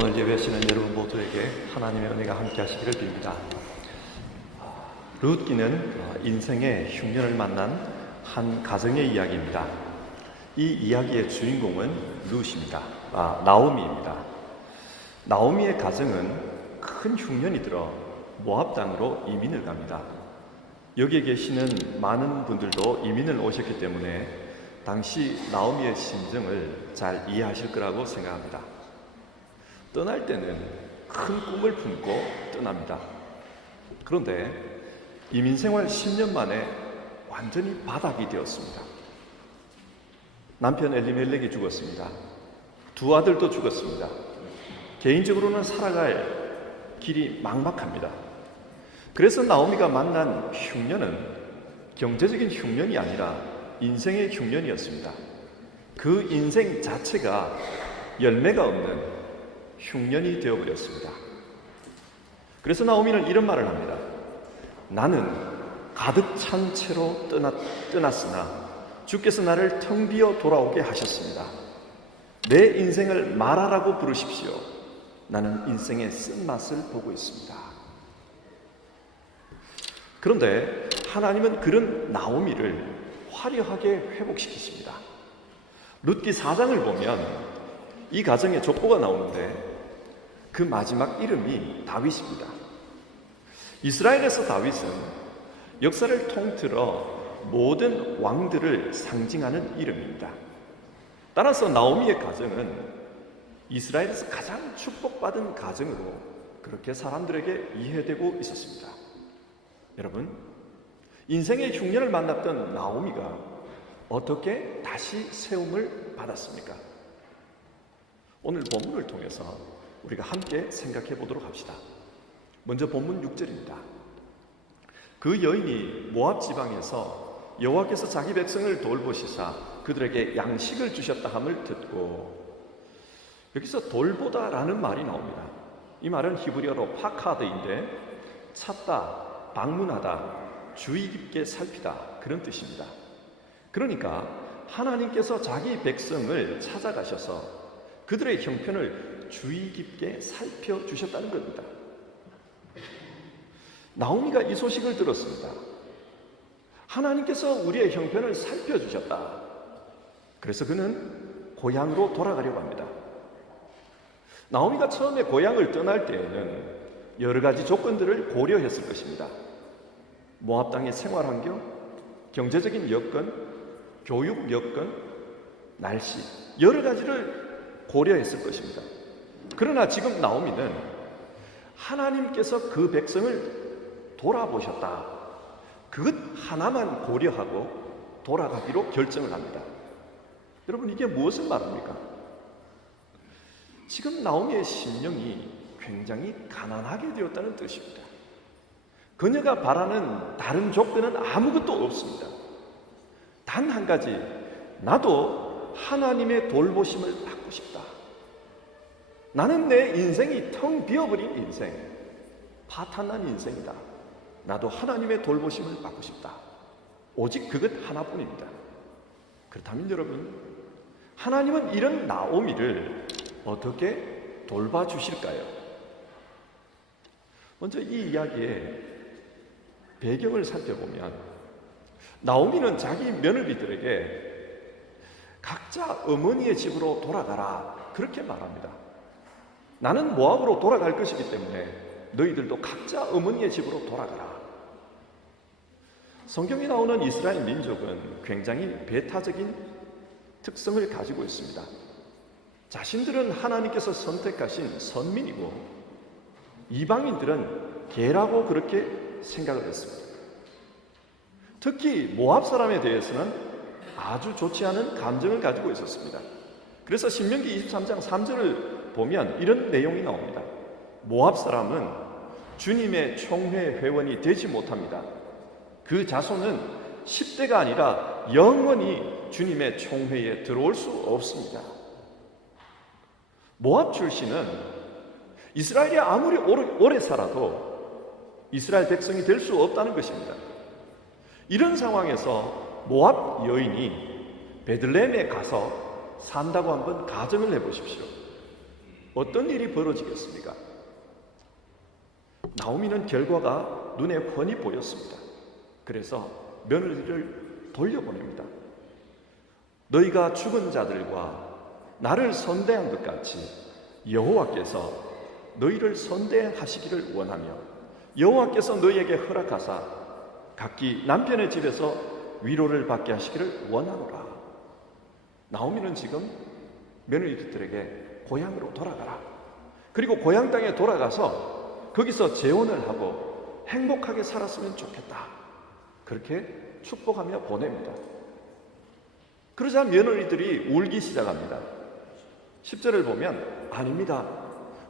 오늘 예배하시는 여러분 모두에게 하나님의 은혜가 함께 하시기를 빕니다. 룻기는 인생의 흉년을 만난 한 가정의 이야기입니다. 이 이야기의 주인공은 룻입니다. 나오미입니다. 나오미의 가정은 큰 흉년이 들어 모압 땅으로 이민을 갑니다. 여기에 계시는 많은 분들도 이민을 오셨기 때문에 당시 나오미의 심정을 잘 이해하실 거라고 생각합니다. 떠날 때는 큰 꿈을 품고 떠납니다. 그런데 이민 생활 10년 만에 완전히 바닥이 되었습니다. 남편 엘리멜렉이 죽었습니다. 두 아들도 죽었습니다. 개인적으로는 살아갈 길이 막막합니다. 그래서 나오미가 만난 흉년은 경제적인 흉년이 아니라 인생의 흉년이었습니다. 그 인생 자체가 열매가 없는 흉년이 되어버렸습니다. 그래서 나오미는 이런 말을 합니다. 나는 가득 찬 채로 떠났으나 주께서 나를 텅 비어 돌아오게 하셨습니다. 내 인생을 말하라고 부르십시오. 나는 인생의 쓴맛을 보고 있습니다. 그런데 하나님은 그런 나오미를 화려하게 회복시키십니다. 룻기 4장을 보면 이 가정의 족보가 나오는데 그 마지막 이름이 다윗입니다. 이스라엘에서 다윗은 역사를 통틀어 모든 왕들을 상징하는 이름입니다. 따라서 나오미의 가정은 이스라엘에서 가장 축복받은 가정으로 그렇게 사람들에게 이해되고 있었습니다. 여러분, 인생의 흉년을 만났던 나오미가 어떻게 다시 세움을 받았습니까? 오늘 본문을 통해서 우리가 함께 생각해 보도록 합시다. 먼저 본문 6절입니다. 그 여인이 모압 지방에서 여호와께서 자기 백성을 돌보시사 그들에게 양식을 주셨다 함을 듣고, 여기서 돌보다라는 말이 나옵니다. 이 말은 히브리어로 파카드인데 찾다, 방문하다, 주의 깊게 살피다, 그런 뜻입니다. 그러니까 하나님께서 자기 백성을 찾아가셔서 그들의 형편을 주의 깊게 살펴주셨다는 겁니다. 나오미가 이 소식을 들었습니다. 하나님께서 우리의 형편을 살펴주셨다. 그래서 그는 고향으로 돌아가려고 합니다. 나오미가 처음에 고향을 떠날 때에는 여러 가지 조건들을 고려했을 것입니다. 모압 땅의 생활 환경, 경제적인 여건, 교육 여건, 날씨, 여러 가지를 고려했을 것입니다. 그러나 지금 나오미는 하나님께서 그 백성을 돌아보셨다. 그것 하나만 고려하고 돌아가기로 결정을 합니다. 여러분, 이게 무엇을 말합니까? 지금 나오미의 심령이 굉장히 가난하게 되었다는 뜻입니다. 그녀가 바라는 다른 조건은 아무것도 없습니다. 단 한 가지, 나도 하나님의 돌보심을 받고 싶다. 나는 내 인생이 텅 비어버린 인생, 파탄난 인생이다. 나도 하나님의 돌보심을 받고 싶다. 오직 그것 하나뿐입니다. 그렇다면 여러분, 하나님은 이런 나오미를 어떻게 돌봐주실까요? 먼저 이 이야기의 배경을 살펴보면 나오미는 자기 며느리들에게 각자 어머니의 집으로 돌아가라, 그렇게 말합니다. 나는 모압으로 돌아갈 것이기 때문에 너희들도 각자 어머니의 집으로 돌아가라. 성경에 나오는 이스라엘 민족은 굉장히 배타적인 특성을 가지고 있습니다. 자신들은 하나님께서 선택하신 선민이고 이방인들은 개라고 그렇게 생각을 했습니다. 특히 모압 사람에 대해서는 아주 좋지 않은 감정을 가지고 있었습니다. 그래서 신명기 23장 3절을 보면 이런 내용이 나옵니다. 모압 사람은 주님의 총회 회원이 되지 못합니다. 그 자손은 10대가 아니라 영원히 주님의 총회에 들어올 수 없습니다. 모압 출신은 이스라엘이 아무리 오래 살아도 이스라엘 백성이 될 수 없다는 것입니다. 이런 상황에서 모압 여인이 베들레헴에 가서 산다고 한번 가정을 해보십시오. 어떤 일이 벌어지겠습니까? 나오미는 결과가 눈에 훤히 보였습니다. 그래서 며느리를 돌려보냅니다. 너희가 죽은 자들과 나를 선대한 것 같이 여호와께서 너희를 선대하시기를 원하며 여호와께서 너희에게 허락하사 각기 남편의 집에서 위로를 받게 하시기를 원하노라. 나오미는 지금 며느리들에게 고향으로 돌아가라. 그리고 고향 땅에 돌아가서 거기서 재혼을 하고 행복하게 살았으면 좋겠다. 그렇게 축복하며 보냅니다. 그러자 며느리들이 울기 시작합니다. 10절을 보면 아닙니다.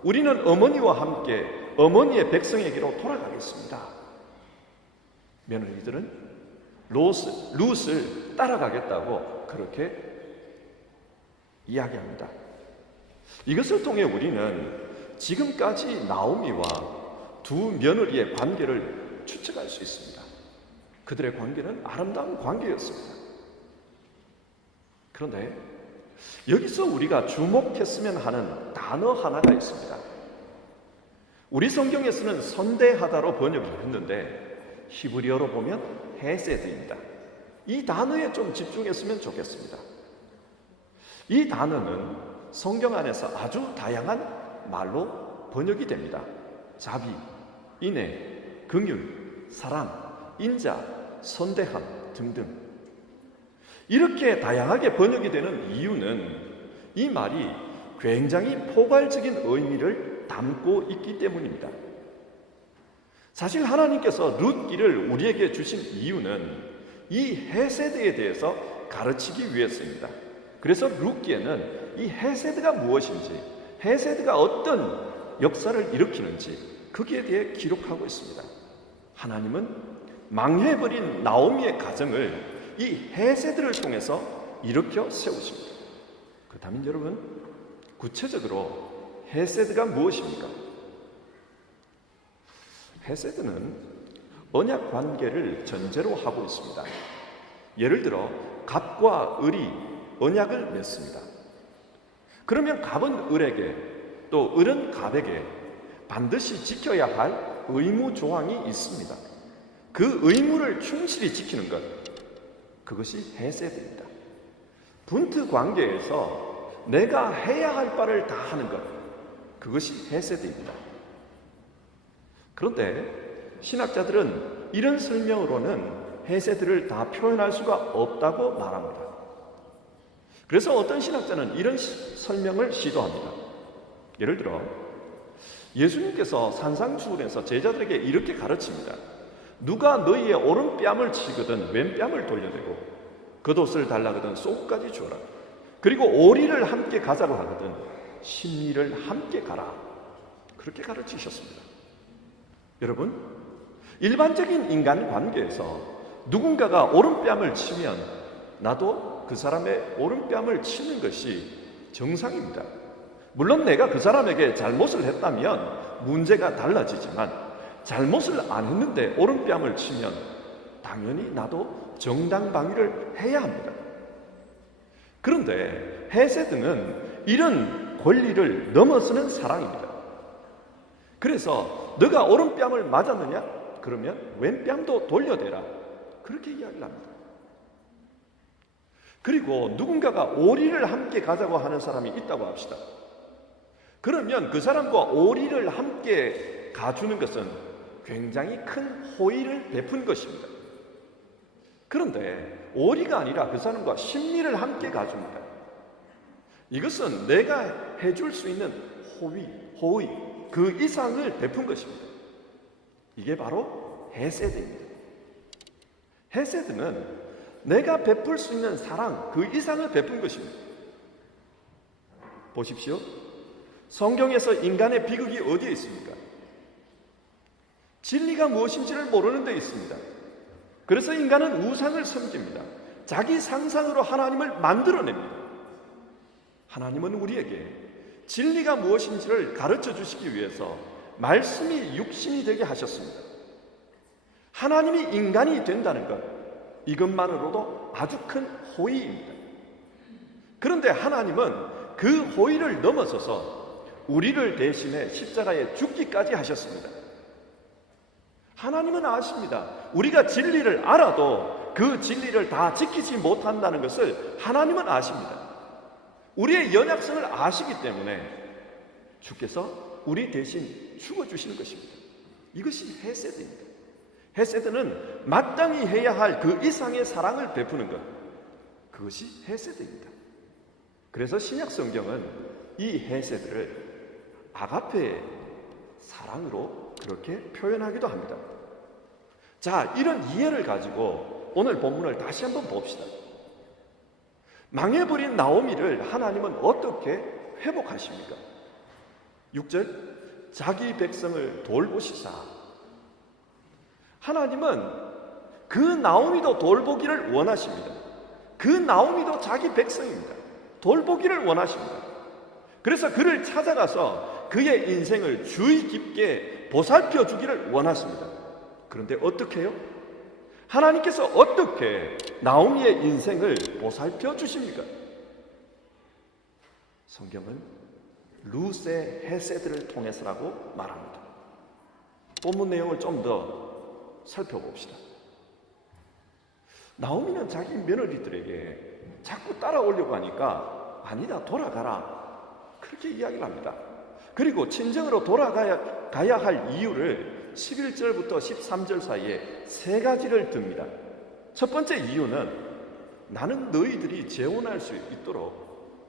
우리는 어머니와 함께 어머니의 백성에게로 돌아가겠습니다. 며느리들은 룻을 따라가겠다고 그렇게 이야기합니다. 이것을 통해 우리는 지금까지 나오미와 두 며느리의 관계를 추측할 수 있습니다. 그들의 관계는 아름다운 관계였습니다. 그런데 여기서 우리가 주목했으면 하는 단어 하나가 있습니다. 우리 성경에서는 선대하다로 번역을 했는데 히브리어로 보면 헤세드입니다. 이 단어에 좀 집중했으면 좋겠습니다. 이 단어는 성경 안에서 아주 다양한 말로 번역이 됩니다. 자비, 인애, 긍휼, 사랑, 인자, 선대함 등등. 이렇게 다양하게 번역이 되는 이유는 이 말이 굉장히 포괄적인 의미를 담고 있기 때문입니다. 사실 하나님께서 룻기를 우리에게 주신 이유는 이 헤세드에 대해서 가르치기 위해서입니다. 그래서 룻기에는 이 헤세드가 무엇인지, 헤세드가 어떤 역사를 일으키는지 거기에 대해 기록하고 있습니다. 하나님은 망해버린 나오미의 가정을 이 헤세드를 통해서 일으켜 세우십니다. 그렇다면 여러분, 구체적으로 헤세드가 무엇입니까? 헤세드는 언약 관계를 전제로 하고 있습니다. 예를 들어 갑과 을이 언약을 맺습니다. 그러면 갑은 을에게 또 을은 갑에게 반드시 지켜야 할 의무 조항이 있습니다. 그 의무를 충실히 지키는 것, 그것이 헤세드입니다. 분트 관계에서 내가 해야 할 바를 다 하는 것, 그것이 헤세드입니다. 그런데 신학자들은 이런 설명으로는 헤세드를 다 표현할 수가 없다고 말합니다. 그래서 어떤 신학자는 이런 설명을 시도합니다. 예를 들어 예수님께서 산상수훈에서 제자들에게 이렇게 가르칩니다. 누가 너희의 오른뺨을 치거든 왼뺨을 돌려대고 겉옷을 달라거든 속까지 주어라. 그리고 오리를 함께 가자고 하거든 심리를 함께 가라. 그렇게 가르치셨습니다. 여러분, 일반적인 인간 관계에서 누군가가 오른뺨을 치면 나도 그 사람의 오른뺨을 치는 것이 정상입니다. 물론 내가 그 사람에게 잘못을 했다면 문제가 달라지지만 잘못을 안 했는데 오른뺨을 치면 당연히 나도 정당방위를 해야 합니다. 그런데 헤세드는 이런 권리를 넘어서는 사랑입니다. 그래서 너가 오른뺨을 맞았느냐? 그러면 왼뺨도 돌려대라. 그렇게 이야기를 합니다. 그리고 누군가가 오리를 함께 가자고 하는 사람이 있다고 합시다. 그러면 그 사람과 오리를 함께 가주는 것은 굉장히 큰 호의를 베푼 것입니다. 그런데 오리가 아니라 그 사람과 심리를 함께 가줍니다. 이것은 내가 해줄 수 있는 호의, 그 이상을 베푼 것입니다. 이게 바로 헤세드입니다. 헤세드는 내가 베풀 수 있는 사랑, 그 이상을 베푼 것입니다. 보십시오. 성경에서 인간의 비극이 어디에 있습니까? 진리가 무엇인지를 모르는 데 있습니다. 그래서 인간은 우상을 섬깁니다. 자기 상상으로 하나님을 만들어냅니다. 하나님은 우리에게 진리가 무엇인지를 가르쳐 주시기 위해서 말씀이 육신이 되게 하셨습니다. 하나님이 인간이 된다는 것, 이것만으로도 아주 큰 호의입니다. 그런데 하나님은 그 호의를 넘어서서 우리를 대신해 십자가에 죽기까지 하셨습니다. 하나님은 아십니다. 우리가 진리를 알아도 그 진리를 다 지키지 못한다는 것을 하나님은 아십니다. 우리의 연약성을 아시기 때문에 주께서 우리 대신 죽어주시는 것입니다. 이것이 헤세드입니다. 헤세드는 마땅히 해야 할 그 이상의 사랑을 베푸는 것, 그것이 헤세드입니다. 그래서 신약 성경은 이 헤세드를 아가페의 사랑으로 그렇게 표현하기도 합니다. 자, 이런 이해를 가지고 오늘 본문을 다시 한번 봅시다. 망해버린 나오미를 하나님은 어떻게 회복하십니까? 6절, 자기 백성을 돌보시사. 하나님은 그 나오미도 돌보기를 원하십니다. 그 나오미도 자기 백성입니다. 돌보기를 원하십니다. 그래서 그를 찾아가서 그의 인생을 주의 깊게 보살펴 주기를 원하십니다. 그런데 어떻게 해요? 하나님께서 어떻게 나오미의 인생을 보살펴 주십니까? 성경은 룻의 헤세드를 통해서라고 말합니다. 본문 내용을 좀 더 살펴봅시다. 나오미는 자기 며느리들에게 자꾸 따라오려고 하니까 아니다, 돌아가라, 그렇게 이야기를 합니다. 그리고 친정으로 돌아가야 할 이유를 11절부터 13절 사이에 세 가지를 듭니다. 첫 번째 이유는 나는 너희들이 재혼할 수 있도록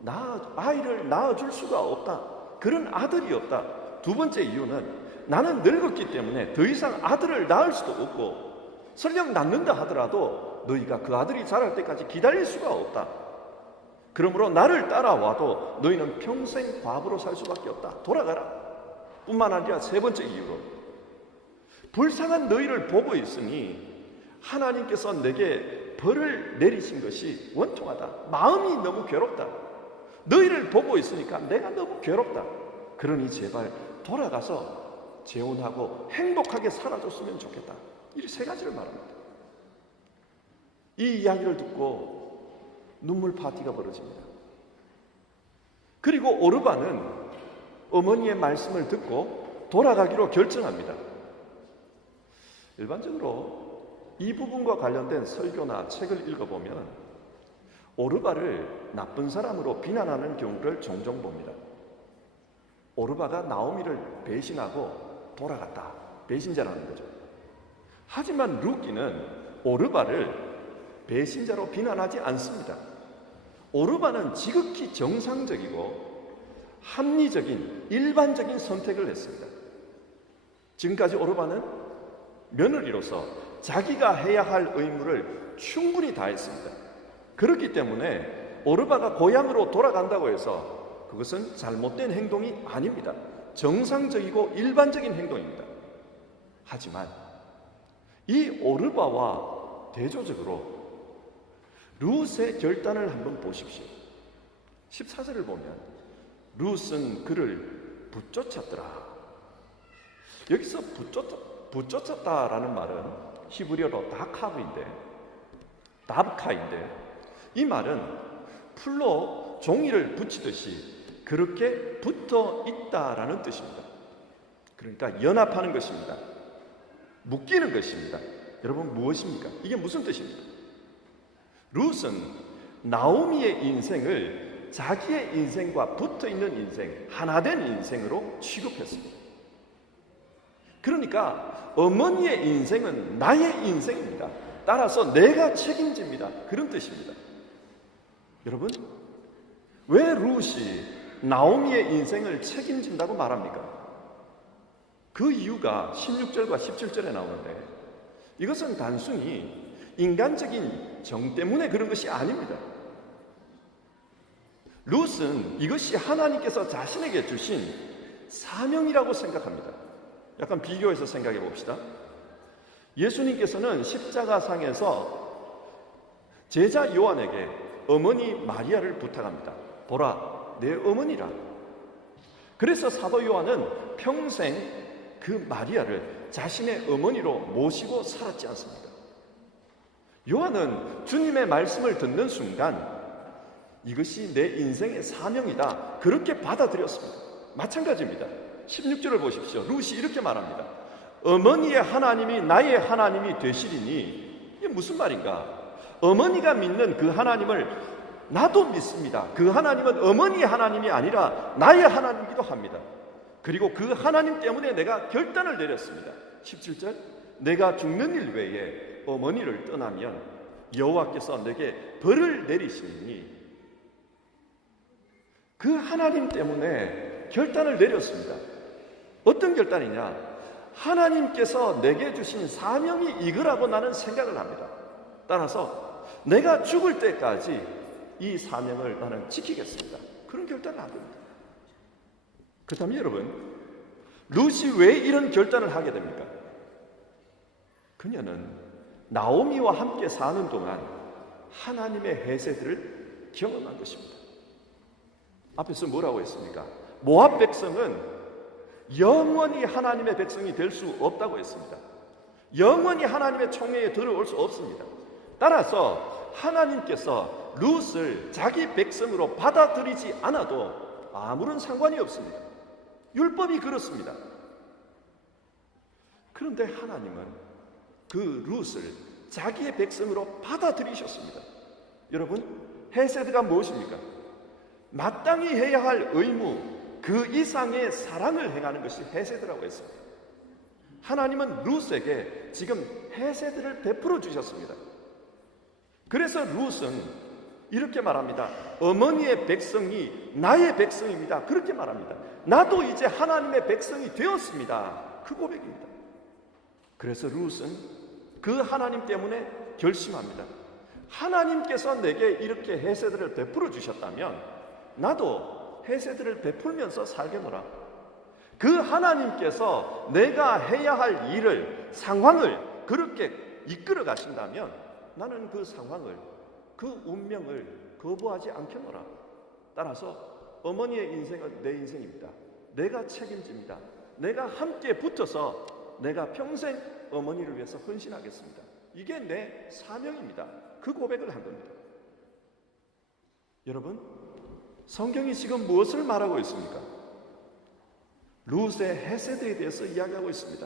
아이를 낳아줄 수가 없다, 그런 아들이 없다. 두 번째 이유는 나는 늙었기 때문에 더 이상 아들을 낳을 수도 없고, 설령 낳는다 하더라도 너희가 그 아들이 자랄 때까지 기다릴 수가 없다. 그러므로 나를 따라와도 너희는 평생 과부로 살 수밖에 없다. 돌아가라. 뿐만 아니라 세 번째 이유로, 불쌍한 너희를 보고 있으니 하나님께서 내게 벌을 내리신 것이 원통하다. 마음이 너무 괴롭다. 너희를 보고 있으니까 내가 너무 괴롭다. 그러니 제발 돌아가서 재혼하고 행복하게 살아줬으면 좋겠다. 이 세 가지를 말합니다. 이 이야기를 듣고 눈물 파티가 벌어집니다. 그리고 오르바는 어머니의 말씀을 듣고 돌아가기로 결정합니다. 일반적으로 이 부분과 관련된 설교나 책을 읽어보면 오르바를 나쁜 사람으로 비난하는 경우를 종종 봅니다. 오르바가 나오미를 배신하고 돌아갔다, 배신자라는 거죠. 하지만 룻기는 오르바를 배신자로 비난하지 않습니다. 오르바는 지극히 정상적이고 합리적인 일반적인 선택을 했습니다. 지금까지 오르바는 며느리로서 자기가 해야 할 의무를 충분히 다했습니다. 그렇기 때문에 오르바가 고향으로 돌아간다고 해서 그것은 잘못된 행동이 아닙니다. 정상적이고 일반적인 행동입니다. 하지만 이 오르바와 대조적으로 룻의 결단을 한번 보십시오. 14절을 보면 룻은 그를 붙쫓았더라. 여기서 붙쫓았다라는 말은 히브리어로 다브카인데 이 말은 풀로 종이를 붙이듯이 그렇게 붙어 있다라는 뜻입니다. 그러니까 연합하는 것입니다. 묶이는 것입니다. 여러분, 무엇입니까? 이게 무슨 뜻입니까? 룻은 나오미의 인생을 자기의 인생과 붙어있는 인생, 하나된 인생으로 취급했습니다. 그러니까 어머니의 인생은 나의 인생입니다. 따라서 내가 책임집니다. 그런 뜻입니다. 여러분, 왜 룻이 나오미의 인생을 책임진다고 말합니까? 그 이유가 16절과 17절에 나오는데, 이것은 단순히 인간적인 정 때문에 그런 것이 아닙니다. 룻은 이것이 하나님께서 자신에게 주신 사명이라고 생각합니다. 약간 비교해서 생각해 봅시다. 예수님께서는 십자가상에서 제자 요한에게 어머니 마리아를 부탁합니다. 보라, 내 어머니라. 그래서 사도 요한은 평생 그 마리아를 자신의 어머니로 모시고 살았지 않습니까? 요한은 주님의 말씀을 듣는 순간 이것이 내 인생의 사명이다, 그렇게 받아들였습니다. 마찬가지입니다. 16절을 보십시오. 룻이 이렇게 말합니다. 어머니의 하나님이 나의 하나님이 되시리니. 이게 무슨 말인가? 어머니가 믿는 그 하나님을 나도 믿습니다. 그 하나님은 어머니의 하나님이 아니라 나의 하나님이기도 합니다. 그리고 그 하나님 때문에 내가 결단을 내렸습니다. 17절, 내가 죽는 일 외에 어머니를 떠나면 여호와께서 내게 벌을 내리시니. 그 하나님 때문에 결단을 내렸습니다. 어떤 결단이냐? 하나님께서 내게 주신 사명이 이거라고 나는 생각을 합니다. 따라서 내가 죽을 때까지 이 사명을 나는 지키겠습니다. 그런 결단을 한 겁니다. 그 다음에 여러분, 룻이 왜 이런 결단을 하게 됩니까? 그녀는 나오미와 함께 사는 동안 하나님의 해세들을 경험한 것입니다. 앞에서 뭐라고 했습니까? 모압 백성은 영원히 하나님의 백성이 될 수 없다고 했습니다. 영원히 하나님의 총회에 들어올 수 없습니다. 따라서 하나님께서 룻을 자기 백성으로 받아들이지 않아도 아무런 상관이 없습니다. 율법이 그렇습니다. 그런데 하나님은 그 룻을 자기의 백성으로 받아들이셨습니다. 여러분, 헤세드가 무엇입니까? 마땅히 해야 할 의무, 그 이상의 사랑을 행하는 것이 헤세드라고 했습니다. 하나님은 룻에게 지금 헤세드를 베풀어 주셨습니다. 그래서 룻은 이렇게 말합니다. 어머니의 백성이 나의 백성입니다. 그렇게 말합니다. 나도 이제 하나님의 백성이 되었습니다. 그 고백입니다. 그래서 룻은 그 하나님 때문에 결심합니다. 하나님께서 내게 이렇게 헤세드를 베풀어 주셨다면 나도 헤세드를 베풀면서 살겠노라. 그 하나님께서 내가 해야 할 일을, 상황을 그렇게 이끌어 가신다면 나는 그 상황을, 그 운명을 거부하지 않겠노라. 따라서 어머니의 인생은 내 인생입니다. 내가 책임집니다. 내가 함께 붙어서 내가 평생 어머니를 위해서 헌신하겠습니다. 이게 내 사명입니다. 그 고백을 한 겁니다. 여러분, 성경이 지금 무엇을 말하고 있습니까? 룻의 헤세드에 대해서 이야기하고 있습니다.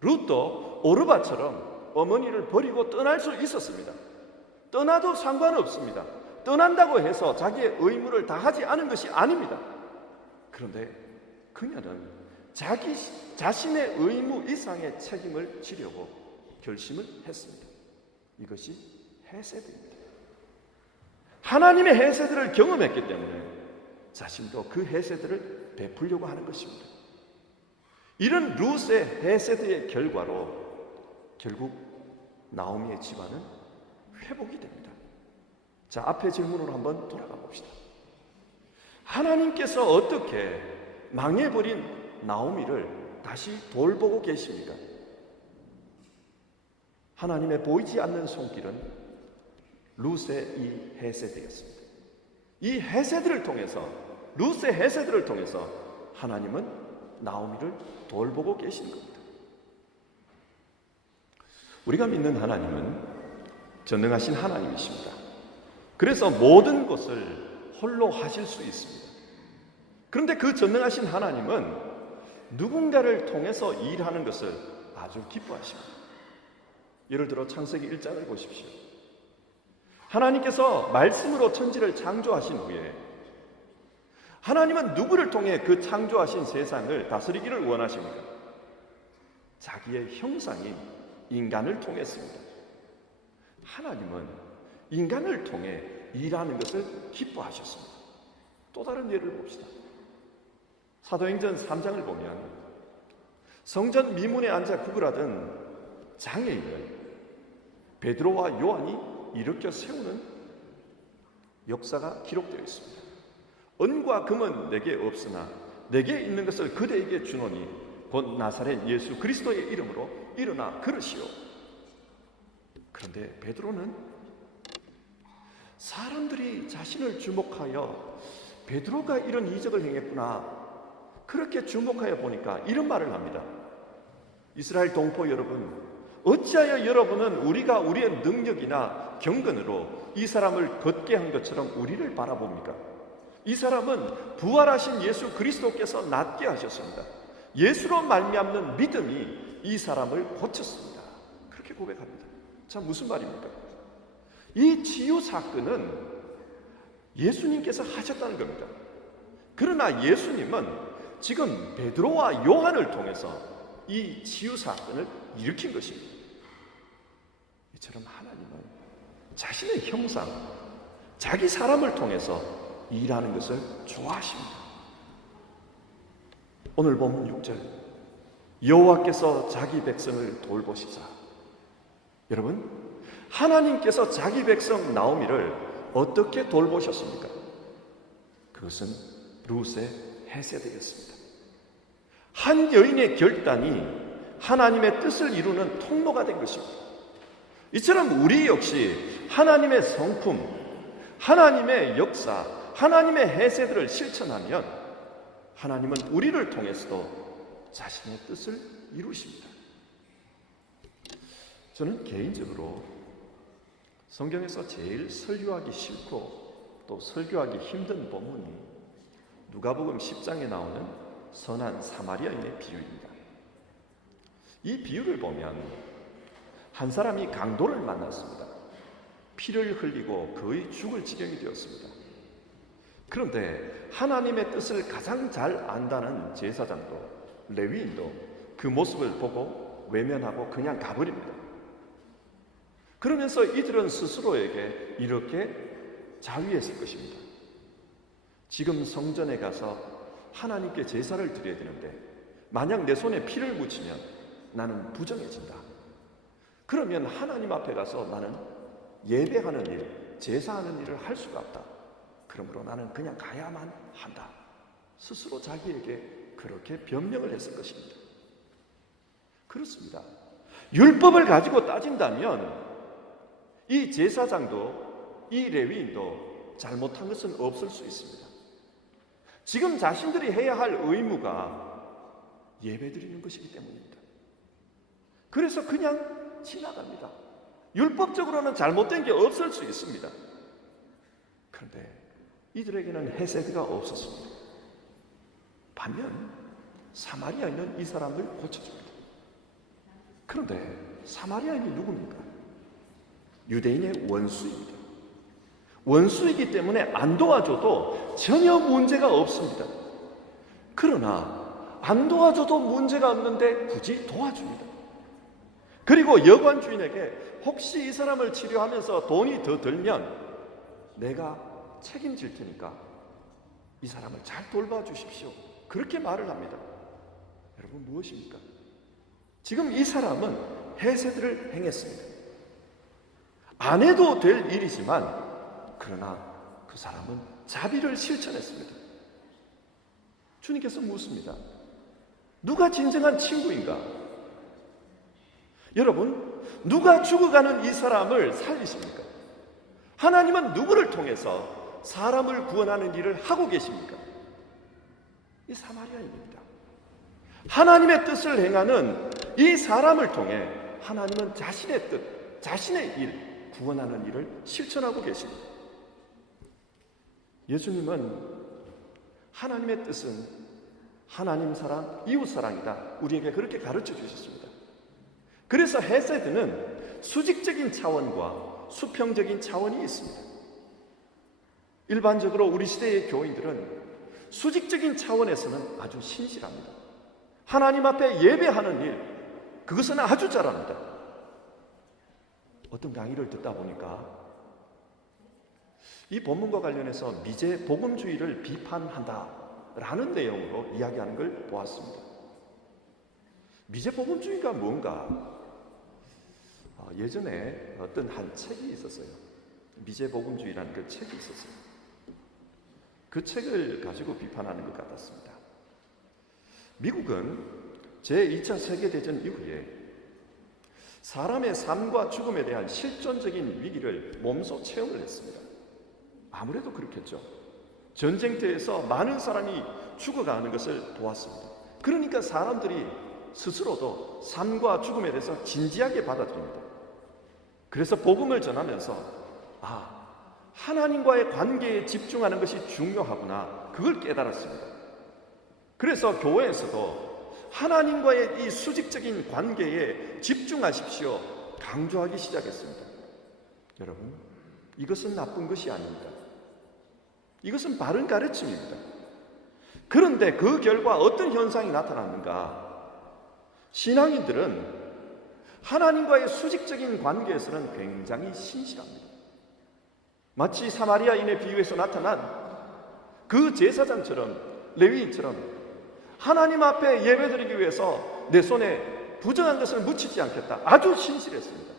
룻도 오르바처럼 어머니를 버리고 떠날 수 있었습니다. 떠나도 상관없습니다. 떠난다고 해서 자기의 의무를 다하지 않은 것이 아닙니다. 그런데 그녀는 자기 자신의 의무 이상의 책임을 지려고 결심을 했습니다. 이것이 헤세드입니다. 하나님의 헤세드를 경험했기 때문에 자신도 그 헤세드를 베풀려고 하는 것입니다. 이런 룻의 헤세드의 결과로 결국 나오미의 집안은 회복이 됩니다. 자, 앞의 질문으로 한번 돌아가 봅시다. 하나님께서 어떻게 망해버린 나오미를 다시 돌보고 계십니까? 하나님의 보이지 않는 손길은 룻의 이 헤세드였습니다. 이 헤세드를 통해서, 룻의 헤세드를 통해서 하나님은 나오미를 돌보고 계신 겁니다. 우리가 믿는 하나님은 전능하신 하나님이십니다. 그래서 모든 것을 홀로 하실 수 있습니다. 그런데 그 전능하신 하나님은 누군가를 통해서 일하는 것을 아주 기뻐하십니다. 예를 들어 창세기 1장을 보십시오. 하나님께서 말씀으로 천지를 창조하신 후에 하나님은 누구를 통해 그 창조하신 세상을 다스리기를 원하십니까? 자기의 형상인 인간을 통했습니다. 하나님은 인간을 통해 일하는 것을 기뻐하셨습니다. 또 다른 예를 봅시다. 사도행전 3장을 보면 성전 미문에 앉아 구걸하던 장애인을 베드로와 요한이 일으켜 세우는 역사가 기록되어 있습니다. 은과 금은 내게 없으나 내게 있는 것을 그대에게 주노니 곧 나사렛 예수 그리스도의 이름으로 일어나 걸으시오. 그런데 베드로는 사람들이 자신을 주목하여 베드로가 이런 이적을 행했구나, 그렇게 주목하여 보니까 이런 말을 합니다. 이스라엘 동포 여러분, 어찌하여 여러분은 우리가 우리의 능력이나 경건으로 이 사람을 걷게 한 것처럼 우리를 바라봅니까? 이 사람은 부활하신 예수 그리스도께서 낫게 하셨습니다. 예수로 말미암는 믿음이 이 사람을 고쳤습니다. 그렇게 고백합니다. 자, 무슨 말입니까? 이 치유 사건은 예수님께서 하셨다는 겁니다. 그러나 예수님은 지금 베드로와 요한을 통해서 이 치유 사건을 일으킨 것입니다. 이처럼 하나님은 자신의 형상, 자기 사람을 통해서 일하는 것을 좋아하십니다. 오늘 본문 6절, 여호와께서 자기 백성을 돌보시자. 여러분, 하나님께서 자기 백성 나오미를 어떻게 돌보셨습니까? 그것은 룻의 헤세드였습니다. 한 여인의 결단이 하나님의 뜻을 이루는 통로가 된 것입니다. 이처럼 우리 역시 하나님의 성품, 하나님의 역사, 하나님의 헤세드를 실천하면 하나님은 우리를 통해서도 자신의 뜻을 이루십니다. 저는 개인적으로 성경에서 제일 설교하기 싫고 또 설교하기 힘든 본문이 누가복음 10장에 나오는 선한 사마리아인의 비유입니다. 이 비유를 보면 한 사람이 강도를 만났습니다. 피를 흘리고 거의 죽을 지경이 되었습니다. 그런데 하나님의 뜻을 가장 잘 안다는 제사장도 레위인도 그 모습을 보고 외면하고 그냥 가버립니다. 그러면서 이들은 스스로에게 이렇게 자위했을 것입니다. 지금 성전에 가서 하나님께 제사를 드려야 되는데 만약 내 손에 피를 묻히면 나는 부정해진다. 그러면 하나님 앞에 가서 나는 예배하는 일, 제사하는 일을 할 수가 없다. 그러므로 나는 그냥 가야만 한다. 스스로 자기에게 그렇게 변명을 했을 것입니다. 그렇습니다. 율법을 가지고 따진다면 이 제사장도 이 레위인도 잘못한 것은 없을 수 있습니다. 지금 자신들이 해야 할 의무가 예배드리는 것이기 때문입니다. 그래서 그냥 지나갑니다. 율법적으로는 잘못된 게 없을 수 있습니다. 그런데 이들에게는 헤세드가 없었습니다. 반면 사마리아인은 이 사람을 고쳐줍니다. 그런데 사마리아인이 누굽니까? 유대인의 원수입니다. 원수이기 때문에 안 도와줘도 전혀 문제가 없습니다. 그러나 안 도와줘도 문제가 없는데 굳이 도와줍니다. 그리고 여관 주인에게 혹시 이 사람을 치료하면서 돈이 더 들면 내가 책임질 테니까 이 사람을 잘 돌봐주십시오. 그렇게 말을 합니다. 여러분, 무엇입니까? 지금 이 사람은 헤세드를 행했습니다. 안 해도 될 일이지만 그러나 그 사람은 자비를 실천했습니다. 주님께서 묻습니다. 누가 진정한 친구인가? 여러분, 누가 죽어가는 이 사람을 살리십니까? 하나님은 누구를 통해서 사람을 구원하는 일을 하고 계십니까? 이 사마리아인입니다. 하나님의 뜻을 행하는 이 사람을 통해 하나님은 자신의 뜻, 자신의 일, 구원하는 일을 실천하고 계십니다. 예수님은 하나님의 뜻은 하나님 사랑, 이웃 사랑이다. 우리에게 그렇게 가르쳐 주셨습니다. 그래서 헤세드는 수직적인 차원과 수평적인 차원이 있습니다. 일반적으로 우리 시대의 교인들은 수직적인 차원에서는 아주 신실합니다. 하나님 앞에 예배하는 일, 그것은 아주 잘합니다. 어떤 강의를 듣다 보니까 이 본문과 관련해서 미제 복음주의를 비판한다라는 내용으로 이야기하는 걸 보았습니다. 미제 복음주의가 뭔가? 예전에 어떤 한 책이 있었어요. 미제 복음주의라는 그 책이 있었어요. 그 책을 가지고 비판하는 것 같았습니다. 미국은 제2차 세계대전 이후에 사람의 삶과 죽음에 대한 실존적인 위기를 몸소 체험을 했습니다. 아무래도 그렇겠죠. 전쟁터에서 많은 사람이 죽어가는 것을 보았습니다. 그러니까 사람들이 스스로도 삶과 죽음에 대해서 진지하게 받아들입니다. 그래서 복음을 전하면서 하나님과의 관계에 집중하는 것이 중요하구나, 그걸 깨달았습니다. 그래서 교회에서도 하나님과의 이 수직적인 관계에 집중하십시오 강조하기 시작했습니다. 여러분, 이것은 나쁜 것이 아닙니다. 이것은 바른 가르침입니다. 그런데 그 결과 어떤 현상이 나타났는가? 신앙인들은 하나님과의 수직적인 관계에서는 굉장히 신실합니다. 마치 사마리아인의 비유에서 나타난 그 제사장처럼, 레위인처럼 하나님 앞에 예배드리기 위해서 내 손에 부정한 것을 묻히지 않겠다, 아주 신실했습니다.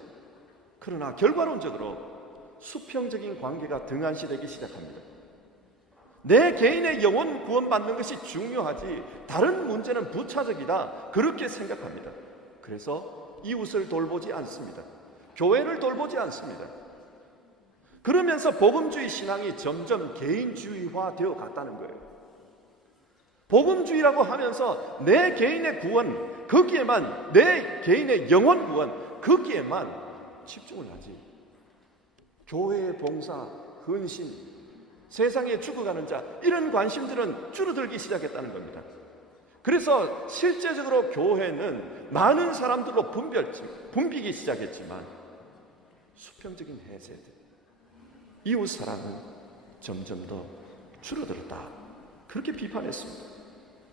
그러나 결과론적으로 수평적인 관계가 등한시되기 시작합니다. 내 개인의 영혼 구원받는 것이 중요하지 다른 문제는 부차적이다, 그렇게 생각합니다. 그래서 이웃을 돌보지 않습니다. 교회를 돌보지 않습니다. 그러면서 복음주의 신앙이 점점 개인주의화 되어 갔다는 거예요. 복음주의라고 하면서 내 개인의 구원, 거기에만, 내 개인의 영혼 구원, 거기에만 집중을 하지, 교회의 봉사, 헌신, 세상에 죽어가는 자, 이런 관심들은 줄어들기 시작했다는 겁니다. 그래서 실제적으로 교회는 많은 사람들로 붐비기 시작했지만 수평적인 해세들, 이웃 사랑은 점점 더 줄어들었다, 그렇게 비판했습니다.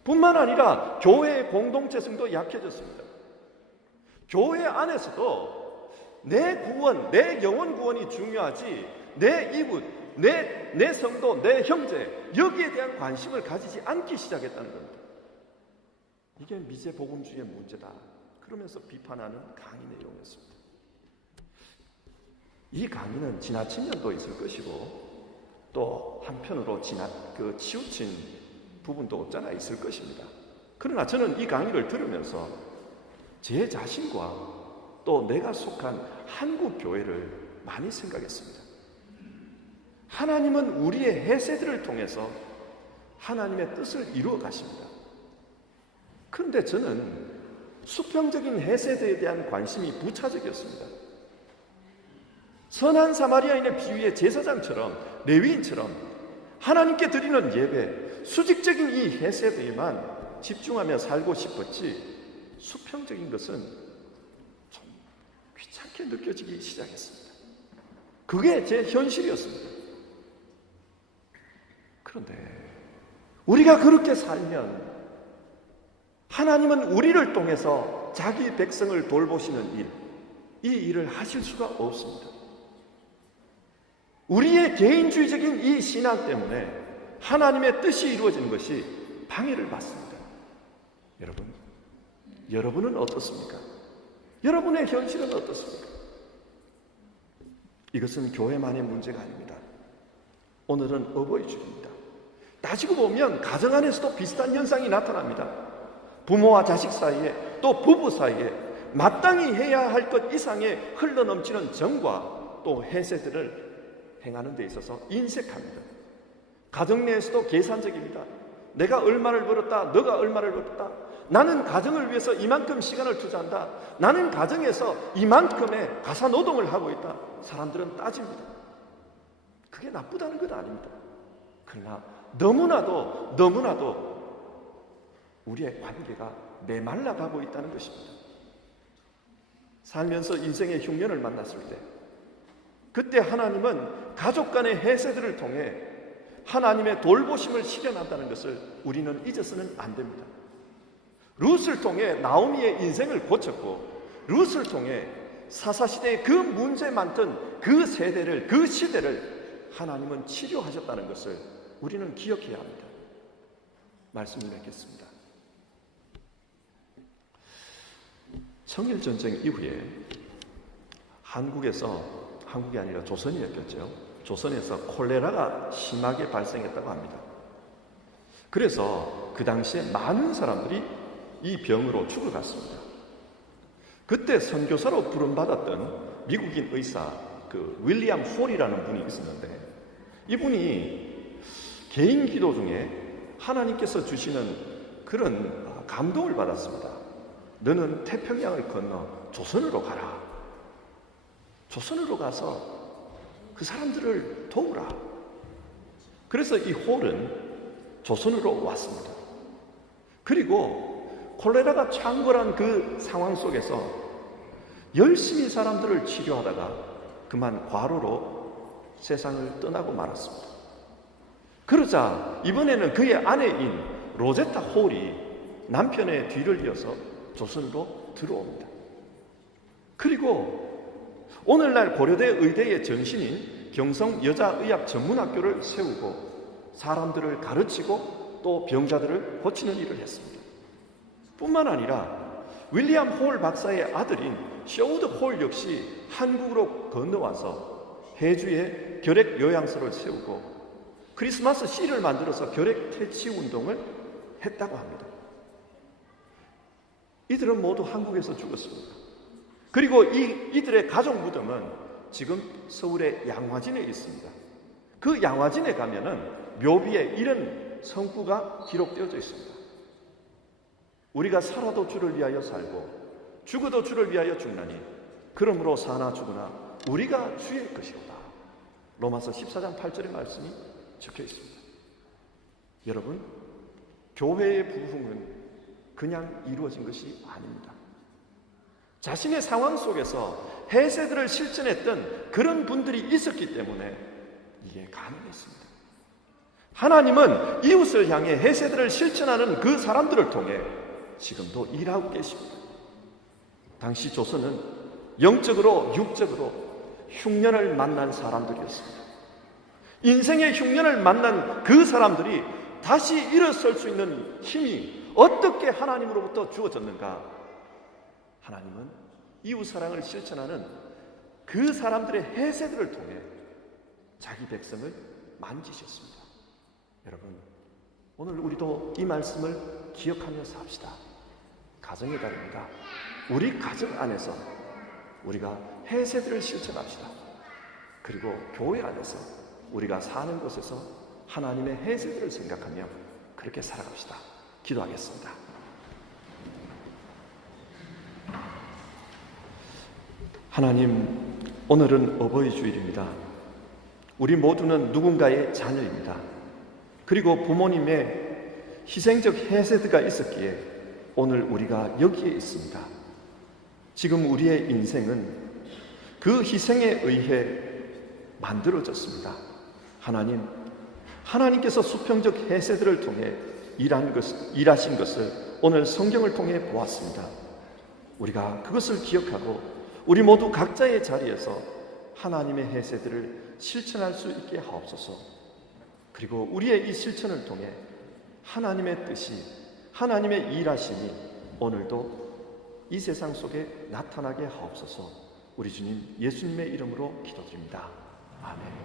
뿐만 아니라 교회의 공동체성도 약해졌습니다. 교회 안에서도 내 구원, 내 영혼 구원이 중요하지 내 이웃, 내 성도, 내 형제, 여기에 대한 관심을 가지지 않기 시작했다는 겁니다. 이게 미제 복음주의의 문제다, 그러면서 비판하는 강의 내용이었습니다. 이 강의는 지나친 면도 있을 것이고 또 한편으로 치우친 부분도 없잖아 있을 것입니다. 그러나 저는 이 강의를 들으면서 제 자신과 또 내가 속한 한국 교회를 많이 생각했습니다. 하나님은 우리의 해세들을 통해서 하나님의 뜻을 이루어 가십니다. 그런데 저는 수평적인 해세들에 대한 관심이 부차적이었습니다. 선한 사마리아인의 비유의 제사장처럼, 레위인처럼 하나님께 드리는 예배, 수직적인 이 해세들에만 집중하며 살고 싶었지, 수평적인 것은 좀 귀찮게 느껴지기 시작했습니다. 그게 제 현실이었습니다. 그런데 우리가 그렇게 살면 하나님은 우리를 통해서 자기 백성을 돌보시는 일, 이 일을 하실 수가 없습니다. 우리의 개인주의적인 이 신앙 때문에 하나님의 뜻이 이루어지는 것이 방해를 받습니다. 여러분은 어떻습니까? 여러분의 현실은 어떻습니까? 이것은 교회만의 문제가 아닙니다. 오늘은 어버이 주일입니다. 따지고 보면 가정 안에서도 비슷한 현상이 나타납니다. 부모와 자식 사이에, 또 부부 사이에 마땅히 해야 할 것 이상의 흘러넘치는 정과 또 해세들을 행하는 데 있어서 인색합니다. 가정 내에서도 계산적입니다. 내가 얼마를 벌었다, 너가 얼마를 벌었다, 나는 가정을 위해서 이만큼 시간을 투자한다, 나는 가정에서 이만큼의 가사 노동을 하고 있다, 사람들은 따집니다. 그게 나쁘다는 건 아닙니다. 그러나 너무나도 우리의 관계가 메말라가고 있다는 것입니다. 살면서 인생의 흉년을 만났을 때, 그때 하나님은 가족 간의 해세들을 통해 하나님의 돌보심을 실현한다는 것을 우리는 잊어서는 안 됩니다. 룻을 통해 나오미의 인생을 고쳤고, 룻을 통해 사사시대의 그 문제 많던 그 세대를, 그 시대를 하나님은 치료하셨다는 것을 우리는 기억해야 합니다. 말씀을 맺겠습니다. 청일전쟁 이후에 한국이 아니라 조선이었겠죠. 조선에서 콜레라가 심하게 발생했다고 합니다. 그래서 그 당시에 많은 사람들이 이 병으로 죽어갔습니다. 그때 선교사로 부름받았던 미국인 의사 윌리엄 홀이라는 분이 있었는데, 이분이 개인 기도 중에 하나님께서 주시는 그런 감동을 받았습니다. 너는 태평양을 건너 조선으로 가라. 조선으로 가서 그 사람들을 도우라. 그래서 이 홀은 조선으로 왔습니다. 그리고 콜레라가 창궐한 그 상황 속에서 열심히 사람들을 치료하다가 그만 과로로 세상을 떠나고 말았습니다. 그러자 이번에는 그의 아내인 로제타 홀이 남편의 뒤를 이어서 조선으로 들어옵니다. 그리고 오늘날 고려대 의대의 전신인 경성여자의학전문학교를 세우고 사람들을 가르치고 또 병자들을 고치는 일을 했습니다. 뿐만 아니라 윌리엄 홀 박사의 아들인 쇼우드 홀 역시 한국으로 건너와서 해주에 결핵 요양소를 세우고 크리스마스 씨를 만들어서 결핵 퇴치 운동을 했다고 합니다. 이들은 모두 한국에서 죽었습니다. 그리고 이들의 가족 무덤은 지금 서울의 양화진에 있습니다. 그 양화진에 가면은 묘비에 이런 성구가 기록되어져 있습니다. 우리가 살아도 주를 위하여 살고 죽어도 주를 위하여 죽나니 그러므로 사나 죽으나 우리가 주의 것이로다. 로마서 14장 8절의 말씀이 적혀 있습니다. 여러분, 교회의 부흥은 그냥 이루어진 것이 아닙니다. 자신의 상황 속에서 해세들을 실천했던 그런 분들이 있었기 때문에 이게 가능했습니다. 하나님은 이웃을 향해 해세들을 실천하는 그 사람들을 통해 지금도 일하고 계십니다. 당시 조선은 영적으로 육적으로 흉년을 만난 사람들이었습니다. 인생의 흉년을 만난 그 사람들이 다시 일어설 수 있는 힘이 어떻게 하나님으로부터 주어졌는가? 하나님은 이웃사랑을 실천하는 그 사람들의 해세들을 통해 자기 백성을 만지셨습니다. 여러분, 오늘 우리도 이 말씀을 기억하며 삽시다. 가정의 달입니다. 우리 가정 안에서 우리가 해세들을 실천합시다. 그리고 교회 안에서 우리가 사는 곳에서 하나님의 해세들을 생각하며 그렇게 살아갑시다. 기도하겠습니다. 하나님, 오늘은 어버이 주일입니다. 우리 모두는 누군가의 자녀입니다. 그리고 부모님의 희생적 해세드가 있었기에 오늘 우리가 여기에 있습니다. 지금 우리의 인생은 그 희생에 의해 만들어졌습니다. 하나님께서 수평적 해세들을 통해 일하신 것을 오늘 성경을 통해 보았습니다. 우리가 그것을 기억하고 우리 모두 각자의 자리에서 하나님의 해세들을 실천할 수 있게 하옵소서. 그리고 우리의 이 실천을 통해 하나님의 뜻이, 하나님의 일하심이 오늘도 이 세상 속에 나타나게 하옵소서. 우리 주님 예수님의 이름으로 기도드립니다. 아멘.